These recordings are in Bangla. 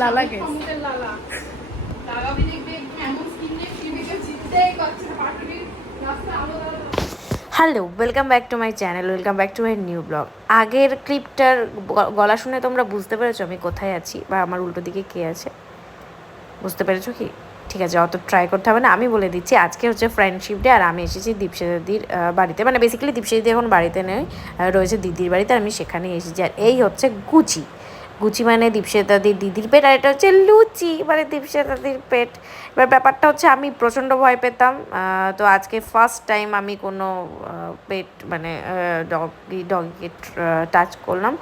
লালা কেস লালা লাগাবি দেখবে এমন স্কিন নিয়ে ফিরে জিততেই করছে পাখির রাস্তা আলো আলো। Hello, welcome back to my channel, welcome back to my new blog. আগের ক্লিপটার গলা শুনে তোমরা বুঝতে পেরেছো আমি কোথায় আছি বা আমার উল্টো দিকে কে আছে, বুঝতে পেরেছো কি? ঠিক আছে, অত ট্রাই করতে হবে না, আমি বলে দিচ্ছি। আজকে হচ্ছে ফ্রেন্ডশিপ ডে আর আমি এসেছি দীপশিতাদির বাড়িতে, মানে বেসিক্যালি দীপশিতাদি এখন বাড়িতে নেই, রয়েছে দিদির বাড়িতে, আর আমি সেখানে এসেছি। আর এই হচ্ছে গুচি। গুচি মানে দীপশিতাদির দিদির পেট, আর এটা হচ্ছে লুচি মানে দীপশিতাদির পেট। এবার ব্যাপারটা হচ্ছে আমি প্রচণ্ড ভয় পেতাম, তো আজকে ফার্স্ট টাইম আমি কোনো পেট মানে ডগিকে টাচ করলাম।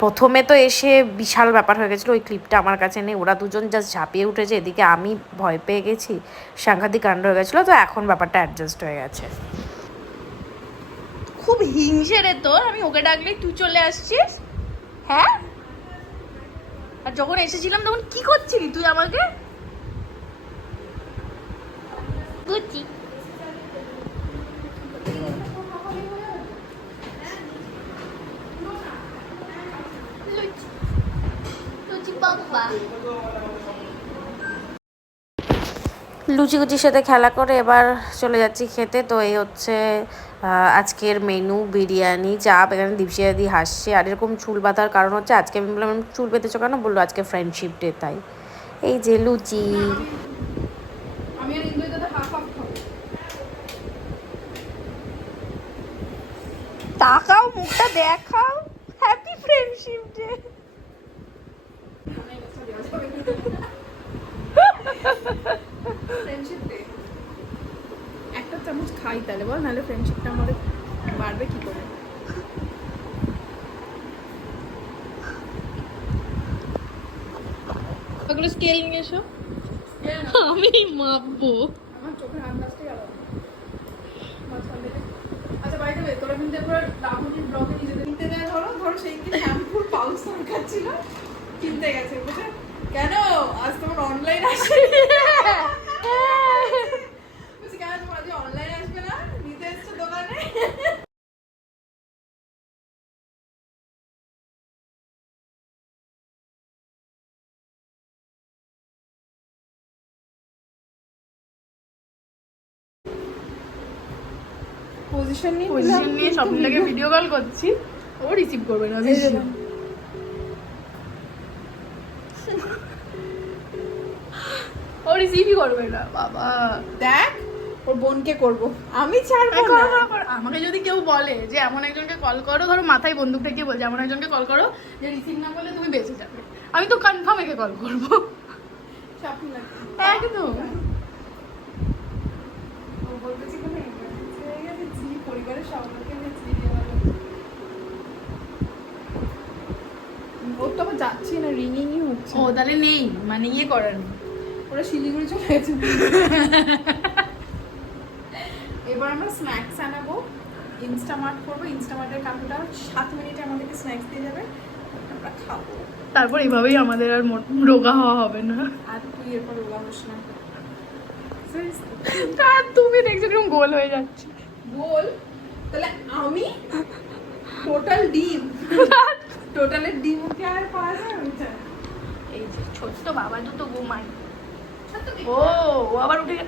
প্রথমে তো এসে বিশাল ব্যাপার হয়ে গেছিলো, ওই ক্লিপটা আমার কাছে নেই, ওরা দুজন জাস্ট ঝাঁপিয়ে উঠেছে, এদিকে আমি ভয় পেয়ে গেছি, সাংঘাতিক কাণ্ড হয়ে গেছিলো। তো এখন ব্যাপারটা অ্যাডজাস্ট হয়ে গেছে। খুব হিংসে রে তোর, আমি ওকে ডাকলে তুই চলে আসছিস। হ্যাঁ, আর যখন এসেছিলাম তখন কি করছিলি তুই আমাকে? গুচি লুচি কুচির সাথে খেলা করে এবার চলে যাচ্ছি খেতে। তো এই হচ্ছে আজকের মেনু, বিরিয়ানি, চাপ। এখানে দীপশিতাদি হাসছে, আর এরকম চুল বাঁধার কারণ হচ্ছে আজকে আমি বললাম চুল বেঁধেছো কেন, বললো আজকে ফ্রেন্ডশিপ ডে তাই। এই যে লুচি, আমি আর ইন্দ্র দাদা হাফ হাফ খাবো। তাকাও, মুখটা দেখাও, happy friendship day. Friendship day একটা চামচ খাই তাহলে বল, নাহলে ফ্রেন্ডশিপটা আমাদের বাড়বে কি করে? ওগুলো স্কেল নিয়ে এসো, আমি মাপবো। আমার চোখের আন্দাজটাই আলাদা। আচ্ছা বাড়িতে বের তোরা কিন্তু একবার রাহুলের ব্লগে নিজেদের কিনতে দেয়, ধরো সেই কি শ্যাম্পুর পাউচ দরকার ছিল, কিনতে গেছে, বুঝে কেন আজ তোমার অনলাইন আসে, বুঝি কেন তোমার আজ অনলাইন আসবে না, নিতে এসছো দোকানে। পজিশন নিয়ে স্বপ্নটাকে ভিডিও কল করছি, ও রিসিভ করবে না, ও রিসিভই করবে না। বাবা দেখ, ওর বোনকে করব আমি, ছাড়বো না। আমাকে যদি কেউ বলে যে এমন একজনকে কল করো, ধরো মাথায় বন্দুকটা গিয়ে বলছে এমন একজনকে কল করো যে রিসিভ না করলে তুমি বেঁচে যাবে, আমি তো কনফার্ম একে কল করবো। একদম পরিবারের সবাইকে ওর তো আবার যাচ্ছি না, রিংই হচ্ছে। ও তাহলে নেই, মানে ইয়ে করার নেই, ওরা শিলিগুড়ি চলে গেছে। এবার আমরা স্ন্যাক্স আনাবো, ইনস্টামার্ট করবো, ইনস্টামার্টের কাকুটা 7 মিনিটে আমাদেরকে স্ন্যাক্স দিয়ে যাবে, আমরা খাবো। তারপর এইভাবেই আমাদের আর রোগা হওয়া হবে না। আর তুই এরপর রোগা হোস না, তুমি দেখছো কিরকম গোল হয়ে যাচ্ছে। গোল তাহলে আমি টোটাল ডিম, টোটালের ডিম কে আর পাওয়া যায়? এই যে ছোট্ট বাবা দুটো ঘুমায়, ও ও আবার উঠে,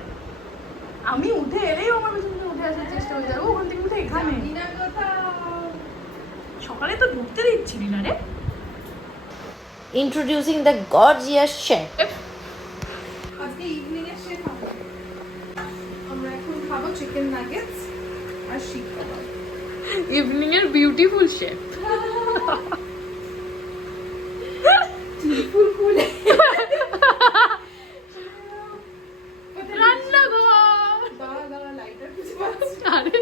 আমি উঠে এলেই আমার পেছনে উঠে আসার চেষ্টা হয়ে যাবে, ওখান থেকে উঠে এখানে। সকালে তো ঢুকতে দিচ্ছিলি না রে। Introducing the gorgeous chef. আজকে ইভিনিং এর শেফ আমরা এখন খাবো চিকেন নাগেটস আর শিক কাবাব। ইভিনিং এর বিউটিফুল শেফ, ফুল ফুল রান্নাঘর। দাঁড়া লাইটার খুঁজে পাচ্ছি, আরে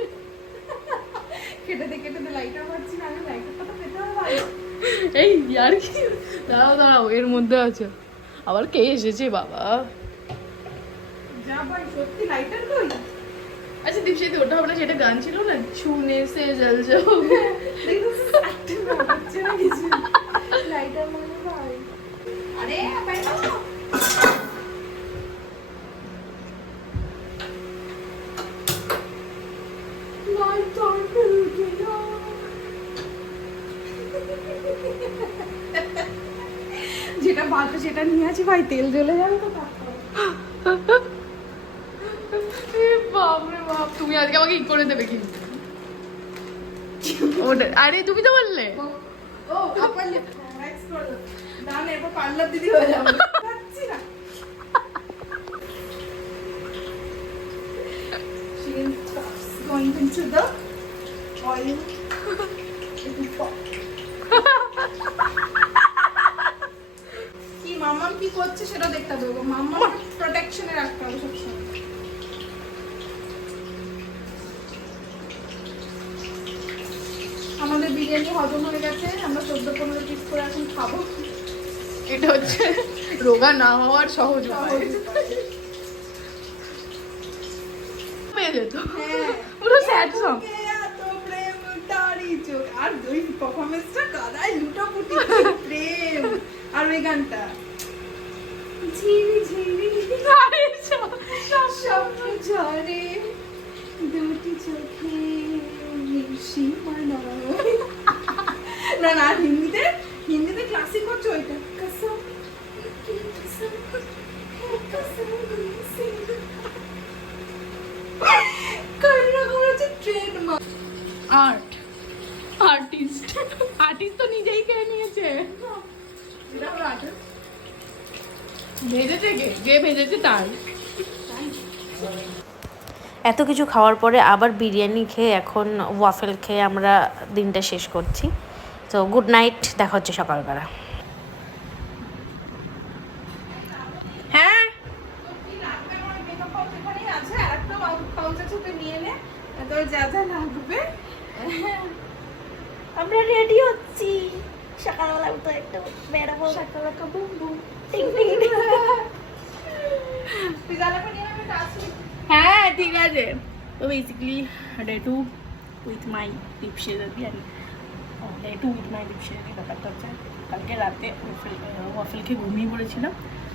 কেটে দে লাইটার পাচ্ছি না, লাইটারটা তো পেতে হবে। এই ইয়ার কি, দাঁড়াও এর মধ্যে আছে, আবার কে এসেছে বাবা, যা ভাই সত্যি লাইটার কই? আচ্ছা দীপশিতা ওটা হবে না, সেটা গান ছিল না, ছুনে সে জল যাও, লাইটার মনে ভাই। আরে বাইরে যেটা ভাতে সেটা নিয়ে আছি ভাই, তেল জ্বলে যাবে তো বাপরে বাপ, তুমি আজকে আমাকে ই করে দেবে কিন্তু। ওটা আরে তুমি তো বললে ও আপার লিপ ম্যাক্স করে দাও না, এবার পার্লার দিদি হয়ে যাবে। পাচ্ছি না। She is going into the oil. কি মাম্মাম কি করছে সেটা দেখতে হবে, মাম্মাম প্রোটেকশনে রাখতে হবে সবসময়। আমাদের বিরিয়ানি হজম হয়ে গেছে, আমরা 14-15 পিস করে এখন খাবো। এটা হচ্ছে রোগা না হওয়ার সহজ উপায়। পেয়ে যেত পুরো স্যাড সং। আর দুই পারফরমেন্সটা কাদায় লুটাপুটি, প্রেম আর ওই গানটা ঝিরি ঝিরি স্বপ্ন ঝরে দুটি চোখে না না, হিন্দিতে ক্লাসিক হচ্ছে ওইটা কসম কসম কসম কান্না করেছে ট্রেডমার্ক। আর্টিস্ট তো নিজেই খেয়ে নিয়েছে। ভেজেছে যে ভেজেছে তার। এত কিছু খাওয়ার পরে আবার বিরিয়ানি খেয়ে এখন ওয়াফেল খেয়ে আমরা দিনটা শেষ করছি। তো গুড নাইট, দেখা হচ্ছে সকালবেলা। হ্যাঁ তোর যা যা লাগবে আমরা রেডি হচ্ছি, সকালবেলা তো একটু বেড়াবো, সকালবেলা বুম বুম টিং টিং। হ্যাঁ ঠিক আছে। তো basically day two with my দীপশিরাদি and day two with my দীপশিরাদি। ব্যাপারটা হচ্ছে কালকে রাতে ওয়াফেলকে ঘুমিয়ে পড়েছিলাম,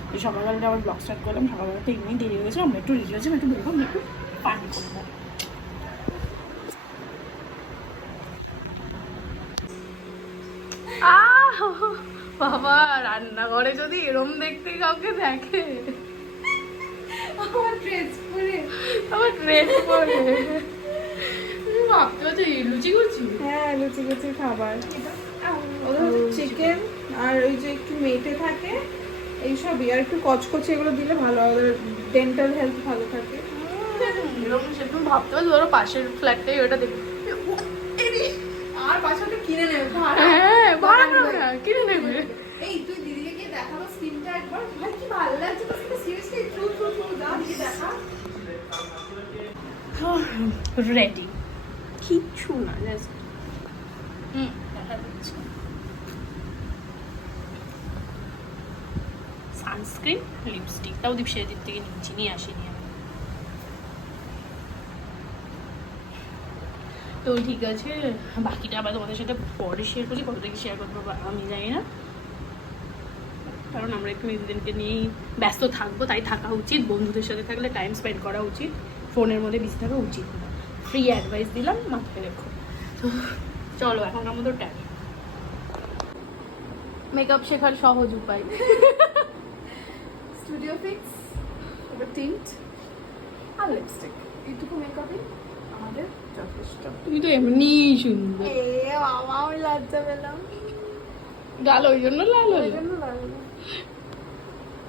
তো সকালবেলা আবার ব্লগ স্টার্ট করলাম। সকালবেলা তো এমনি দেরি হয়ে গেছে, আমরা একটু রেডি হয়েছিলাম, একটু বেরোবো, একটু পানি করবো। বাবা রান্নাঘরে যদি এরম দেখতে কাউকে দেখে, আমার ড্রেস পরে ভাবতে হচ্ছে লুচি কুচি। হ্যাঁ লুচি কুচি খাবার, চিকেন আর ওই যে একটু মেটে থাকে এইসবই, আর একটু কচকচি এগুলো দিলে ভালো হয়, ডেন্টাল হেলথ ভালো থাকে। এরকম সেরকম ভাবতে হবে, ধরো পাশের ফ্ল্যাটটাই ওটা দেখবে, আর বাসাটা কিনে নেবে। হ্যাঁ ভাড়া নেবে না, কিনে নেবে। এই তুই দিদিকে গিয়ে দেখাবো স্কিনটা একবার, ভাই কি ভালো লাগছে তো, সিরিয়াসলি ট্রু দাও দিকে দেখা। রেডি কিচ্ছু না, জাস্ট দেখা যাচ্ছে সানস্ক্রিন লিপস্টিকটাও দীপশিরাদির থেকে নিয়ে আসিনি আমি। তো ঠিক আছে, বাকিটা আবার তোমাদের সাথে পরে শেয়ার করছি, কত থেকে শেয়ার করবো আমি জানি না, কারণ আমরা একটু নিজেদেরকে নিয়েই ব্যস্ত থাকবো, তাই থাকা উচিত। বন্ধুদের সাথে থাকলে টাইম স্পেন্ড করা উচিত, ফোনের মধ্যে বিজি থাকা উচিত না। ফ্রি অ্যাডভাইস দিলাম, মাথায় রেখো। তো চলো এখনকার মতো টাইম মেকআপ শেখার সহজ উপায়, স্টুডিও ফিক্স, এবার টিন্ট আর লিপস্টিক, এইটুকু মেকআপই আমাদের যথেষ্ট। তুমি তো এমনি সুন্দর। এ বাবা আমি লজ্জা পেলাম, গাল ওই জন্য লাল হলো।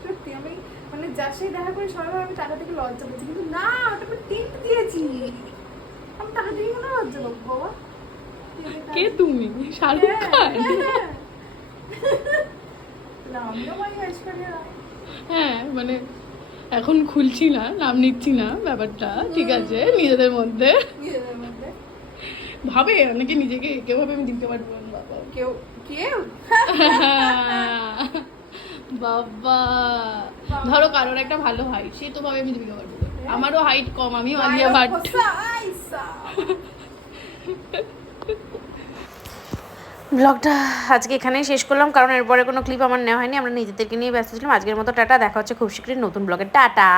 সত্যি আমি মানে যার সাথে দেখা করি সবাই আমি টাকা থেকে লজ্জা পেয়েছি, কিন্তু না ওটা আমি টিন্ট দিয়েছি, আমি টাকা দিয়ে মনে লজ্জা পাবো। বাবা কে তুমি, শাহরুখ খান? হ্যাঁ মানে এখন খুলছি না, নাম নিচ্ছি না, ব্যাপারটা ঠিক আছে নিজেদের মধ্যে ভাবে, অনেকে নিজেকে কেউ ভাবে আমি দিতে পারবো না, বাবা কেউ কেউ বাবা ধরো কারোর একটা ভালো হাইট, সে তো ভাবে আমি দিতে পারবো, আমারও হাইট কম, আমি আলিয়া ভাট। ব্লগটা আজকে এখানেই শেষ করলাম, কারণ এরপরে কোনো ক্লিপ আমার নেওয়া হয়নি, আমরা নিজেদেরকে নিয়ে ব্যস্ত ছিলাম। আজকের মতো টাটা, দেখা হচ্ছে খুব শীঘ্রই নতুন ব্লগে। টাটা।